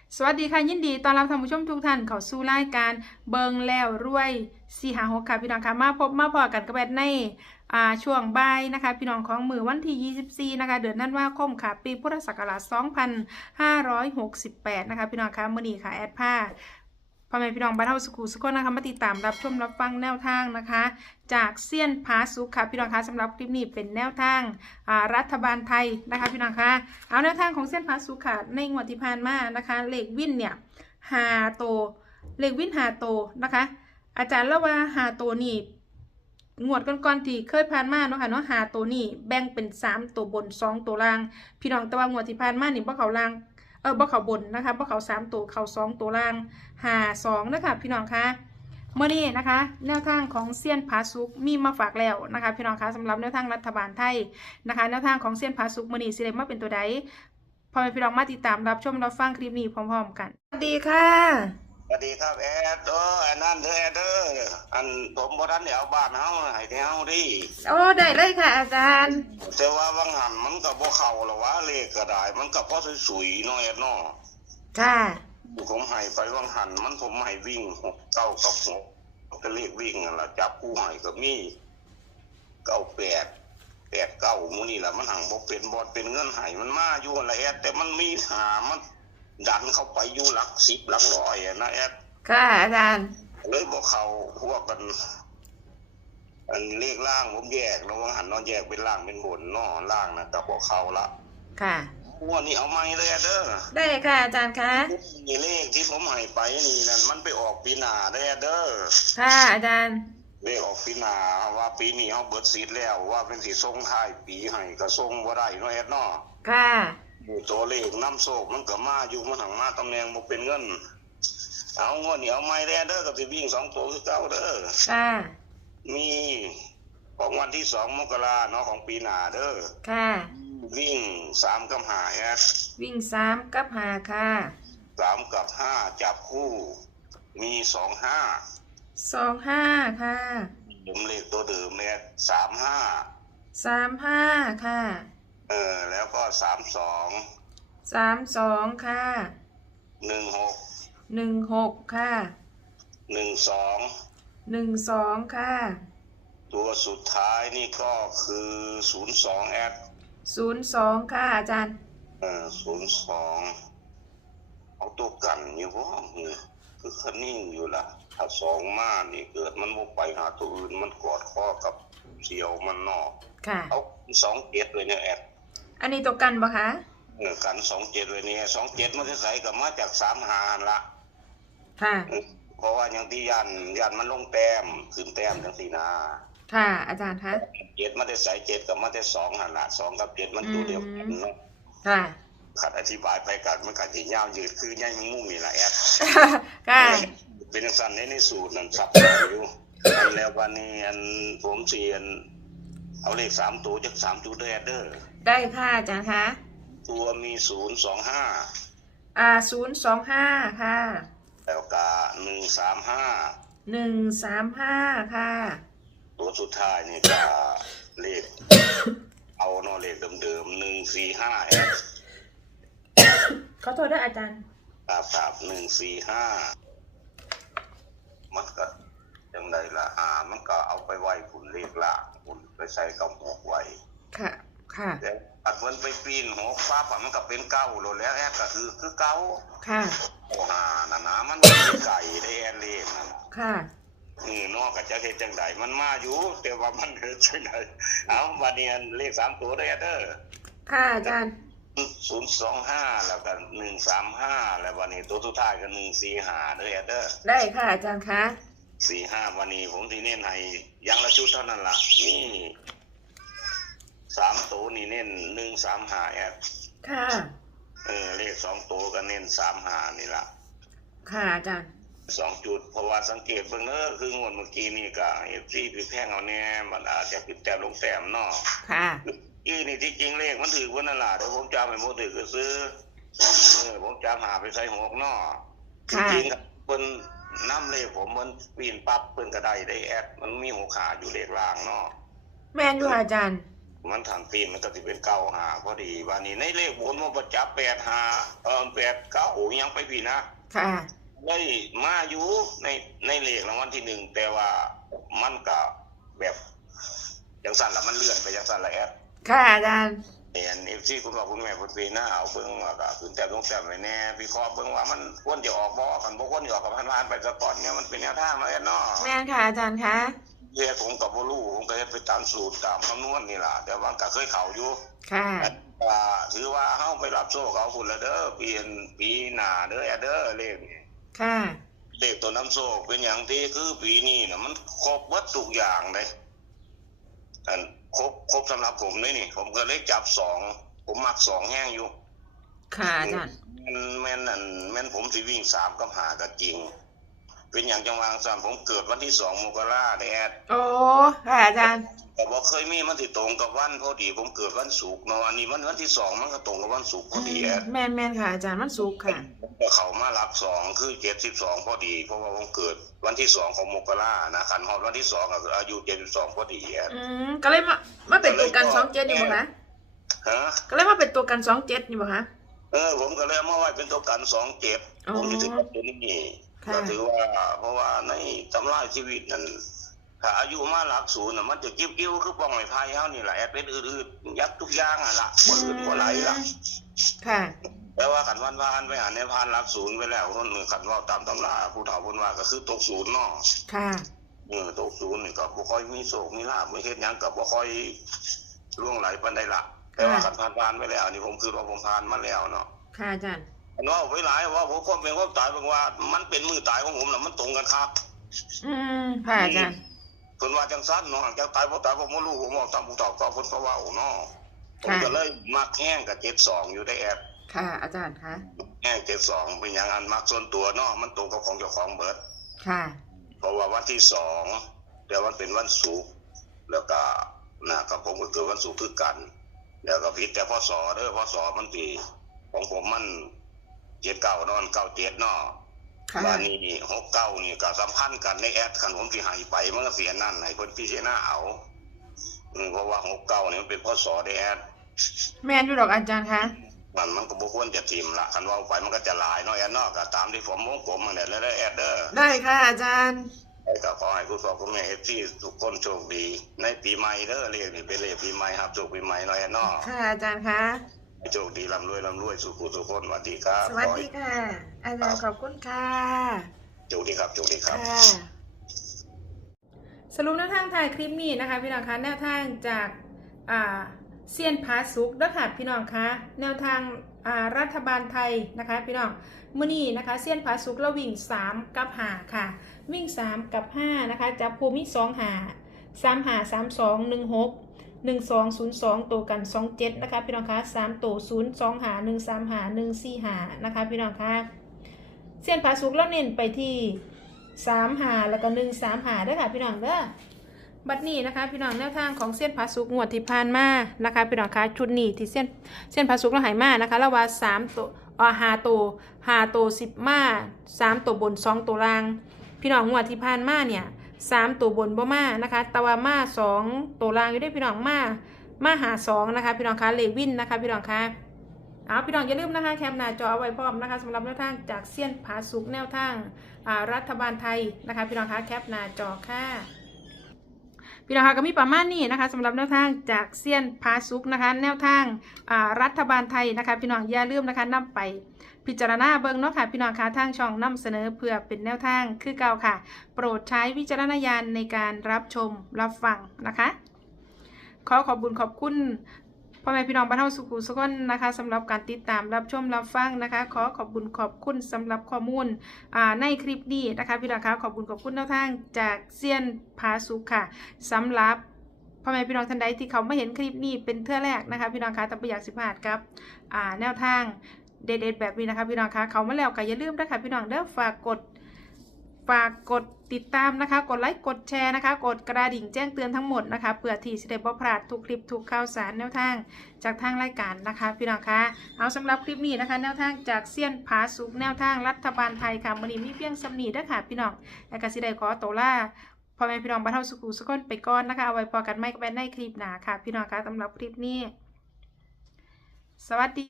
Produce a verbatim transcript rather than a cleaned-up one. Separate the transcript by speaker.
Speaker 1: สวัสดีค่ะยินดีต้อนรับท่านผู้ชมทุกท่านเข้าสู่รายการเบิงแล้วรวยสี่หาหกค่ะพี่น้องค่ะมาพบมาพอกันกับแบทในอ่าช่วงบ่ายนะคะพี่น้องของมือวันที่ยี่สิบสี่นะคะเดือนธันวาคมค่ะปีพุทธศักราชสองพันห้าร้อยหกสิบแปดนะคะพี่น้องค่ะมื้อนี้ค่ะแอดผ้าพ่อแม่พี่น้องบ้านเฮาสุขุสุขคนนะคะมาติดตามรับชมรับฟังแนวทางนะคะ จากเซียนพาสุขค่ะพี่น้องคะสำหรับคลิปนี้เป็นแนวทางรัฐบาลไทยนะคะพี่น้องคะเอาแนวทางของเซียนพาสุขค่ะในงวดที่ผ่านมานะคะเลขวินเนี่ยหาโตเลขวินหาโตนะคะอาจารย์เล่าว่าหาโตนี่งวดก่อนๆที่เคยผ่านมาเนาะค่ะเนาะหาโตนี่แบ่งเป็นสามตัวบนสองตัวล่างพี่น้องแต่ว่างวดที่ผ่านมานี่บ่เขาล่างเออบ่เขาบนนะคะบ่เขาสามตัวเขาสองตัวล่างหาสองนะคะพี่น้องคะเมื่อนี้นะคะแนวทางของเซียนผาสุกมีมาฝากแล้วนะคะพี่น้องคะสำหรับแนวทางรัฐบาลไทยนะคะแนวทางของเซียนผาสุกเมื่อนี้สิได้มาเป็นตัวใดพอไปพี่น้องมาติดตามรับชมรับฟังคลิปนี้พร้อมๆกันสวัสดีค่ะ
Speaker 2: สวัสดีครับแอดเอออันนั้นเด้อแอดเด้ออันผมบ่ทันได้เอาบ้านเฮาให้เฮาดิ
Speaker 1: โอ้ได้เลยค่ะอาจารย์
Speaker 2: แต่ว่าวังหันมันก็บ่เข้าหรอกว่าเลขก็ได้มันก็พอสุยๆเนาะแอดเนาะ
Speaker 1: ค่ะ
Speaker 2: ผมให้ไปวังหันมันผมให้วิ่งหกเก้ากับหกก็เลขวิ่งนั่นล่ะจับคู่ให้ก็มีเก้าแปด แปดเก้าหมู่นี่ล่ะมันหังบ่เป็นบ่เป็นเงินให้มันมาอยู่ละแอดแต่มันมีหามันดันเข้าไปอยู่หลักสิบหลักร้อยนะแอด
Speaker 1: ค่ะอาจารย์
Speaker 2: เลยบอกเขาพวกกันอันเลขล่างผมแยกนะว่าหันนอนแยกเป็นล่างเป็นบนนอล่างนะกับบอกเขาละ
Speaker 1: ค่ะ
Speaker 2: วันนี้เอาไม่เลยเด้อ
Speaker 1: ได้ค่ะอาจารย์คะ
Speaker 2: นี่เลขที่ผมให้ไปนี่นั่นมันไปออกปีหน้าได้เด้อ
Speaker 1: ค่ะอาจารย์
Speaker 2: เลขออกปีหน้าว่าปีนี้เขาเบิดซีดแล้วว่าเป็นสีส่งท้ายปีให้ก็ส่งบ่ได้เนาะแอดเนาะ
Speaker 1: ค่ะ
Speaker 2: ตัวเลขน้ำโศกมันก็มาอยู่มันหังมาตำแหน่งบ่เป็นเงินเอางวดนี้เอาไม่ได้เด้อกับที่วิ่งสองตัวคือเก่าเด้อ
Speaker 1: ค่ะ
Speaker 2: มีของวันที่สองมกราเนาะของปีหน้าเด้อ
Speaker 1: ค่ะ
Speaker 2: วิ่งสามกับห้าแอด
Speaker 1: วิ่งสามกับห้าค่ะ
Speaker 2: สามกับห้าจับคู่มีสองห้า
Speaker 1: สองห้าค่ะ
Speaker 2: ผมเลขตัวเดิมเนี่ยสามห้า
Speaker 1: สามห้าค่ะ
Speaker 2: เออแล้วก็สามสอง
Speaker 1: สามสองค่ะ
Speaker 2: หนึ่งหก
Speaker 1: หนึ่งหกค่ะ
Speaker 2: หนึ่งสอง
Speaker 1: หนึ่งสองค่ะ
Speaker 2: ตัวสุดท้ายนี่ก็คือศูนย์สองแอด
Speaker 1: ศูนย์สองค่ะอาจารย์
Speaker 2: เออศูนย์สองเอาตัวกันอยู่บ่คือคันนิ่งอยู่ล่ะถ้าสองมานี่เกิดมันบ่ไปหาตัวอื่นมันกอดข้อกับเสี่ยวมันนอก
Speaker 1: ค่ะ
Speaker 2: เอาสองเจ็ดเลยเนี่ยแอด
Speaker 1: อันนี้ตัวกันปะคะ
Speaker 2: เออกันสองเจ็ดเลยเนี่ยสองเจ็ดมันจะใส่กับมาจากสามหาละ
Speaker 1: ค่ะ
Speaker 2: เพราะว่าอย่างที่ยันยันมันลงแต้มขึ้นแต้มทั้งสี่นา
Speaker 1: ค่ะอาจารย์คะ
Speaker 2: เจ็ดมันจะใส่เจ็ดกับมันจะสองหันละสองกับเจ็ดมันตัวเดียวกันเนาะ
Speaker 1: ค่ะ
Speaker 2: ขัดอธิบายไปกันมันกัดที่ยาวยืดคือยังมุ่งนี่แหละแอด
Speaker 1: ค่ะ
Speaker 2: เป็นสั้นในในสูตรนั่นซับอยู่แล้ววันนี้อันผมเสียนเอาเลขสามตัวจากสามตัวเด้อเด้อ
Speaker 1: ได้ค่ะอาจารย์คะ
Speaker 2: ตัวมีศูนย์สองห้า
Speaker 1: อ่าศูนย์สองห้าค่ะ
Speaker 2: แล้วก็หนึ่งสามห้า
Speaker 1: หนึ่งสามห้าค่ะ
Speaker 2: ตัวสุดท้ายนี่ก็เลขเอาเนาะเลขเดิมๆหนึ่งสี่ห้าแอด
Speaker 1: ขอโทษด้วยอาจารย์
Speaker 2: ครับครับหนึ่งสี่ห้ามันก็ยังไงล่ะอ่ามันก็เอาไปไว้คุณเลขละคุณไปใส่กับหกไว้
Speaker 1: ค่ะค่ะ
Speaker 2: แต่อัดมันไปปีนหกปั๊บมันก็เป็นเก้าโลแล้วแอดก็คือคือเก้า
Speaker 1: ค่ะ
Speaker 2: โอ้หานะนะมันเป็นไก่ได้แอดเลขนั่น
Speaker 1: ค่ะ
Speaker 2: อือนอกจากจะเฮ็ดจังไดมันมาอยู่แต่ว่ามันเฮ็ดจังไดเอาวันนี้เลขสามตัวได้เด้อ
Speaker 1: ค่ะอาจารย์
Speaker 2: ศูนย์สองห้าแล้วก็หนึ่งสามห้าแล้ววันนี้ตัวสุดท้ายก็หนึ่งสี่ห้าเด้อเด้อ
Speaker 1: ได้ค่ะอาจารย์คะ
Speaker 2: สี่ห้าวันนี้ผมที่เน้นให้ยังละชุดเท่านั้นล่ะนี่สามตัวนี่เน้นหนึ่งสามห้าแอด
Speaker 1: ค่ะ
Speaker 2: เออเลขสองตัวก็เน้นสามห้านี่ล่ะ
Speaker 1: ค่ะอาจารย์
Speaker 2: สองจุดเพราะว่าสังเกตเบิ่งเด้อคืองวดเมื่อกี้นี่ก็เอฟซีพี่แพงเอาแน่มันอาจจะผิดแต้มลงแต้มเนาะ
Speaker 1: ค่ะ
Speaker 2: อีนี่ที่จริงเลขมันถือว่านั่นล่ะเดี๋ยวผมจำให้บ่ถือก็ซื้อเออผมจำหาไปใส่หกเนาะจริงๆเพิ่นนำเลขผมมันปีนปั๊บเพิ่นก็ได้ได้แอดมันมีหกขาอยู่เลขล่างเนาะ
Speaker 1: แม่นอยู่อาจารย์
Speaker 2: มันทางปีนมันก็สิเป็นเก้าหาพอดีวันนี้ในเลขบนมันประจับแปดหาเออแปดเก้ายังไปพี่นะ
Speaker 1: ค่ะ
Speaker 2: ได้มาอยู่ในในเลขรางวัลที่หนึ่งแต่ว่ามันก็แบบจังสั่นละมันเลื่อนไปจังสั่นละแอด
Speaker 1: ค่ะอาจารย์
Speaker 2: เอ็นเอฟซีคุณพ่อคุณแม่คุณพี่น้าเอาเบิ่งว่าก็ขึ้นแต่ลงแต่ไปแน่วิเคราะห์เบิ่งว่ามันควรจะออกบ่กันบ่ควรจะออกกับผ่านๆไปซะก่อนเนี่ยมันเป็นแนวทางแล้วแอดเนาะ
Speaker 1: แม่นค่ะอาจารย์คะ
Speaker 2: เฮ็ดผมก็บ่รู้ผมก็เฮ็ดไปตามสูตรตามคำนวณนี่ล่ะแต่ว่าก็เคยเข้าอยู่
Speaker 1: ค่ะ
Speaker 2: อ่าถือว่าเฮาไปรับโชคเอาพุ่นละเด้อปีนปีหน้าเด้อแอดเด้อเลขนี่
Speaker 1: ค่ะ
Speaker 2: เลขตัวน้ำโชคเป็นหยังที่คือปีนี้น่ะมันครบเบิดทุกอย่างเลยอันครบครบสำหรับผมนี่นี่ผมก็เลยจับสองผมมักสองแห้งอยู่
Speaker 1: ค่ะอาจารย์
Speaker 2: มันแม่นนั่นแม่นผมสิวิ่งสามกับหาก็จริง เป็นอย่างจังหวางซ้ำผมเกิดวันที่สองมกราแดด
Speaker 1: โอ้ค่ะอาจารย์
Speaker 2: แต่บ่เคยมีมันสิตรงกับวันพอดีผมเกิดวันศุกร์เนาะอันนี้มันวันที่สองมันก็ตรงกับวันศุกร์พอดีแอด
Speaker 1: แม่นแม่นค่ะอาจารย์มันสุกค่ะ
Speaker 2: เขามารับสองคือเจ็ดสิบสองพอดีเพราะว่าผมเกิดวันที่สองของมกรานะขันฮอดวันที่สองก็คืออายุเจ็ดสิบสองพอดีแอด
Speaker 1: อืมก็เลยมามาเป็นตัวกันสองเจ็ดอยู่บ่คะ
Speaker 2: ฮะ
Speaker 1: ก็เลยมาเป็นตัวกันสองเจ็ดอยู่บ่คะ
Speaker 2: เออผมก็เลยเอามาไว้เป็นตัวกันสองเจ็ด
Speaker 1: อ๋อ
Speaker 2: ผมถือว่าตัวนี้
Speaker 1: ค่ะ
Speaker 2: ก็ถือว่าเพราะว่าในตำราชีวิตนั้นถ้าอายุมาหลักศูนย์น่ะมันจะกิ้วกิ้วคือป้องไม้พายเฮานี่แหละแอดเป็นอืดๆยักทุกอย่างอ่ะล่ะบ่อื่นบ่ไหลล่ะ
Speaker 1: ค่ะ
Speaker 2: แต่ว่าขันวันพานไปหาในพานหลักศูนย์ไปแล้วคนหนึ่งขันว่าตามตำราผู้เฒ่าคนว่าก็คือตกศูนย์เนาะ
Speaker 1: ค่ะ
Speaker 2: เออตกศูนย์นี่ก็บ่ค่อยมีโศกมีลาภมีเฮ็ดหยังก็บ่ค่อยล่วงไหลปานใดล่ะแต่ว่าขันผ่านผ่านไปแล้วนี่ผมคือว่าผมผ่านมาแล้วเนาะ
Speaker 1: ค่ะอาจารย์
Speaker 2: อันว่าไว้หลายว่าผมความเป็นความตายบางว่ามันเป็นมือตายของผมน่ะมันตรงกันครับ
Speaker 1: อืมค่ะอาจารย์
Speaker 2: เพิ่นว่าจังซั่นเนาะจังตายบ่ตายผมบ่รู้ผมบอกตามผู้เฒ่าก็เพิ่นก็เว้าเนาะผมก็เลยมักแห้งกับเจ็ดสองอยู่ได้แอด
Speaker 1: ค่ะอาจารย์คะ
Speaker 2: แห้งเจ็ดสองเป็นหยังอันมักส่วนตัวเนาะมันตรงกับของเจ้าของเบิด
Speaker 1: ค่ะ
Speaker 2: เพราะว่าวันที่สองแต่วันเป็นวันศุกร์แล้วก็นะครับผมก็เกิดวันศุกร์คือกัน แล้วก็ผิดแต่พศเด้อพศมันปีของผมมันเจ็ดเก้านอนเก้าเจ็ดเนาะ
Speaker 1: ค่ะ
Speaker 2: บ้านนี้หกเก้านี่ก็สัมพันธ์กันในแอดคันผมที่หายไปมันก็เสียนั่นให้คนพิจารณาเอาอืมเพราะว่าหกเก้านี่มันเป็นพศในแอด
Speaker 1: แม่นอยู่ดอกอาจารย์คะ
Speaker 2: มันมันก็บ่ควรจะทิมละคันว่าไปมันก็จะหลายเนาะแอดเนาะก็ตามที่ผมวงกลมมันเนี่ยแล้วแอดเด้อ
Speaker 1: ได้ค่ะอาจารย์
Speaker 2: ก็ขอให้คุณพ่อคุณแม่เอฟซีทุกคนโชคดี ในปีใหม่เด้อเรียกนี่เป็นเลขปีใหม่ครับโชคปีใหม่หน่อยเนาะ
Speaker 1: ค่ะอาจารย์คะ
Speaker 2: ให้โชคดีร่ำรวยร่ำรวยสุขุสุขคนสวัสดีครับ
Speaker 1: สวัสดีค่ะ อาจารย์ขอบคุณค่ะ
Speaker 2: โชคดีครับโชคดีครับ
Speaker 1: ค่ะ สรุปแนวทางถ่ายคลิปนี้นะคะพี่น้องคะแนวทางจากอ่าเซียนพาสุกด้วยค่ะพี่น้องคะแนวทางอ่ารัฐบาลไทยนะคะพี่น้องมื้อนี้นะคะเซียนพาสุกแล้ววิ่งสามกับห้าค่ะ วิ่งสามกับห้านะคะจับภูมิสองหาสามหาสามสองหนึ่งหกหนึ่งสองศูนย์สองตัวกันสองเจ็ดนะคะพี่น้องคะสามตัวศูนย์สองหาหนึ่งสามหาหนึ่งสี่หานะคะพี่น้องคะเซียนพาสุกแล้วเน้นไปที่สามหาแล้วก็หนึ่งสามหาด้วยค่ะพี่น้องเด้อบัดนี้นะคะพี่น้องแนวทางของเส้นผาสุกงวดที่ผ่านมานะคะพี่น้องคะชุดนี้ที่เส้นเส้นผาสุกเราหายมานะคะแล้วว่าสามตัวอ่าหาตัวหาตัวสิบมาสามตัวบนสองตัวล่างพี่น้องงวดที่ผ่านมาเนี่ยสามตัวบนบ่มานะคะแตะวันมาสองตัวล่างอยู่ได้พี่น้องมามาหาสองนะคะพี่น้องคะเลวินนะคะพี่น้องคะเอาพี่น้องอย่าลืมนะคะแคปหน้าจอเอาไว้พร้อมนะคะสำหรับแนวทางจากเส้นผาสุกแนวทางอ่ารัฐบาลไทยนะคะพี่น้องคะแคปหน้าจอค่ะพี่น้องคะก็มีประมาณนี้นะคะสำหรับแนวทางจากเซียนพาสุกนะคะแนวทางรัฐบาลไทยนะคะพี่น้องอย่าลืมนะคะนำไปพิจารณาเบิ่งเนาะค่ะพี่น้องคะทางช่องนำเสนอเพื่อเป็นแนวทางคือเก่าค่ะโปรดใช้วิจารณญาณในการรับชมรับฟังนะคะขอขอบคุณขอบคุณพ่อแม่พี่น้องบ้านเฮาสุขุสุขคนนะคะสำหรับการติดตามรับชมรับฟังนะคะขอขอบคุณขอบคุณสำหรับข้อมูลในคลิปนี้นะคะพี่น้องคะขอบคุณขอบคุณแนวทางจากเซียนพาสุกค่ะสำหรับพ่อแม่พี่น้องท่านใดที่เขาไม่เห็นคลิปนี้เป็นเทื่อแรกนะคะพี่น้องคะแต่ไม่อยากสิพลาดครับแนวทางเด็ดๆแบบนี้นะคะพี่น้องคะเขามาแล้วก็อย่าลืมนะคะพี่น้องเด้อฝากกดฝากกดติดตามนะคะกดไลค์กดแชร์นะคะกดกระดิ่งแจ้งเตือนทั้งหมดนะคะเพื่อที่จะได้บ่พลาดทุกคลิปทุกข่าวสารแนวทางจากทางรายการนะคะพี่น้องคะเอาสำหรับคลิปนี้นะคะแนวทางจากเซียนผาสุกแนวทางรัฐบาลไทยค่ะมื้อนี้มีเพียงสำนีเด้อค่ะพี่น้องแล้วก็สิได้ขอตัวลาพ่อแม่พี่น้องบ้านเฮาสุขุสุขคนไปก่อนนะคะเอาไว้พอกันไม่ก็ไปในคลิปหน้าค่ะพี่น้องคะสำหรับคลิปนี้สวัสดี